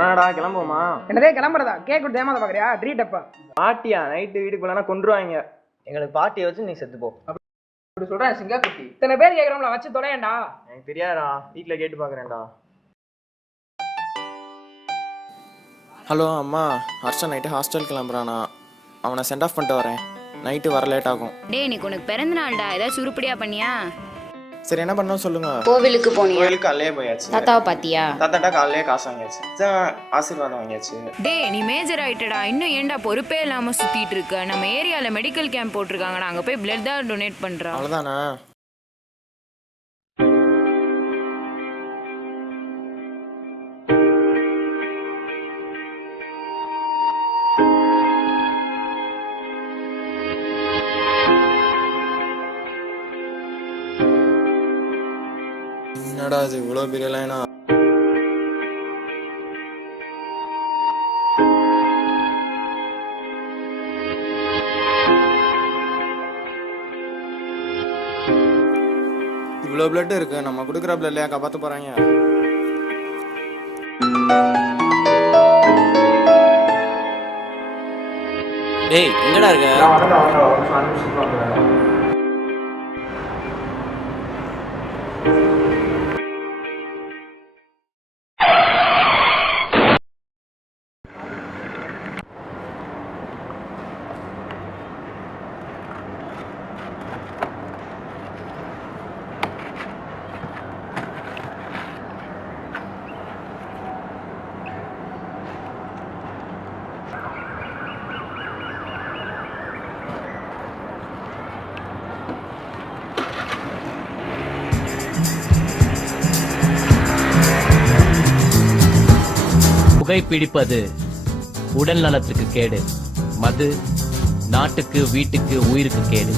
அப்புறம்டா கிளம்புவோமா? என்னதே கிளம்புறதா? கேக் கொடுத்து ஏமாத பாக்குறியா? ட்ரீட் அப்ப பாட்டியா? நைட்டு வீட்டுக்கு போலனா கொன்றுவாங்க. எங்களுக்கு பாட்டியை வச்சு நீ செத்து போ. அப்படி சொல்றேன் சிங்கா குட்டி. இத்தனை பேர் கேட்கறோம்ல, வச்சு தொலையண்டா. எனக்கு தெரியாதா, வீட்டுல கேட்டு பாக்குறேன்டா. ஹலோ அம்மா, ஹர்ஷன் நைட்டு ஹாஸ்டல் கிளம்புறானா? அவனை சென்ட் ஆஃப் பண்ணிட்டு வரேன். நைட்டு வர லேட் ஆகும். டேய், நீ உனக்கு பிறந்த நாள்டா, ஏதாச்சும் உருப்படியா பண்ணியா? சரி, என்ன பண்ணணும் சொல்லுங்க. கோவிலுக்கு போனியா? கோயிலுக்கு காலையிலே போயாச்சு. தாத்தாவை பாத்தியா? தாத்தாட்டா காலையிலே காசு வாங்கியாச்சு. ஆசீர்வாதம் வாங்கியாச்சு. டேய், நீ மேஜர் ஆயிட்டடா, இன்னும் ஏன்டா பொறுப்பே இல்லாம சுத்திட்டு இருக்க? நம்ம ஏரியால மெடிக்கல் கேம்ப் போட்டிருக்காங்கடா, அங்க போய் பிளட் தான் டொனேட் பண்றோம். அவ்வளோதானா? என்னடா இது இவ்வளோ பெரிய லைனா? இவ்வளோ பிளட் இருக்கு, நம்ம கொடுக்குற பிளட்லையா காப்பாற்ற போறாங்க? டேய், எங்கடா இருக்க? புகைப்பிடிப்பது உடல் நலத்துக்கு கேடு. மது நாட்டுக்கு, வீட்டுக்கு, உயிருக்கு கேடு.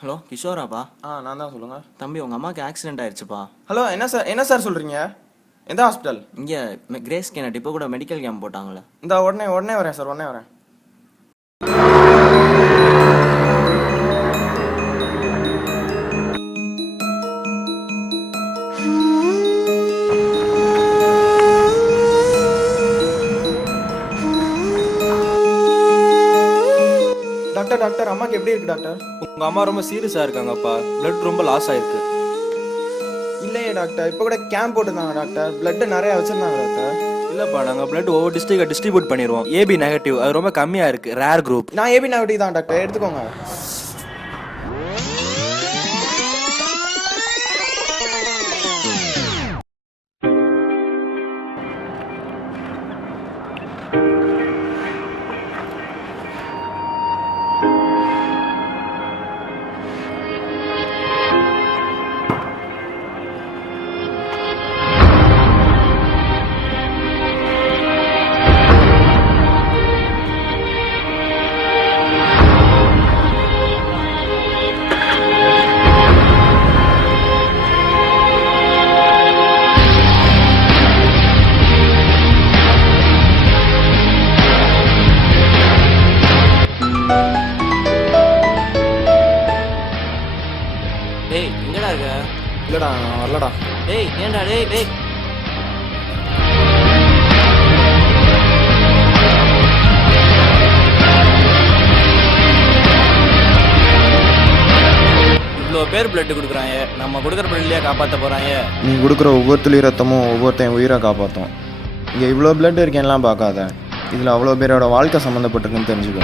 ஹலோ, கிஷோராப்பா? நான் தான், சொல்லுங்க. தம்பி, உங்கள் அம்மாவுக்கு ஆக்சிடென்ட் ஆயிடுச்சுப்பா. ஹலோ, என்ன சார் சொல்றீங்க? எந்த ஹாஸ்பிட்டல்? இங்கே கிரேஸ் கேனட் இப்போ கூட மெடிக்கல் கேம்ப் போட்டாங்களே. இந்த உடனே வரேன் சார், உடனே வரேன். டாக்டர், அம்மாக்கு எப்படி இருக்கு டாக்டர்? உங்க அம்மா ரொம்ப சீரியஸா இருக்காங்கப்பா. பிளட் ரொம்ப லாஸ் ஆயிருக்கு. இல்லையே டாக்டர், இப்போ கூட கேம்ப் போட்டுருந்தாங்க டாக்டர். பிளட் நிறைய வச்சிருந்தாங்க டாக்டர். இல்லப்பா, நாங்க பிளட் ஒவ்வொரு டிஸ்ட்ரிக்ட் டிஸ்ட்ரிபியூட் பண்ணிடுவோம். ஏபி நெகட்டிவ், அது ரொம்ப கம்மியா இருக்கு, ரேர் குரூப். நான் ஏபி நெகட்டிவ் தான் டாக்டர், எடுத்துக்கோங்க. டேய், எங்கடா இருக்க? இல்லடா, நான் வரலடா. டேய், ஏன்டா? டேய் டேய் இவ்வளோ பேர் பிளட் கொடுக்குறாங்க, நம்ம கொடுக்குற பிளட்லையே காப்பாற்ற போகிறாங்க. நீ கொடுக்குற ஒவ்வொரு துளி ரத்தமும் ஒவ்வொருத்தையும் உயிரை காப்பாற்றும். இங்கே இவ்வளோ பிளட் இருக்கேன்லாம் பார்க்காத, இதில் அவ்வளோ பேரோட வாழ்க்கை சம்மந்தப்பட்டிருக்குன்னு தெரிஞ்சுக்கோ.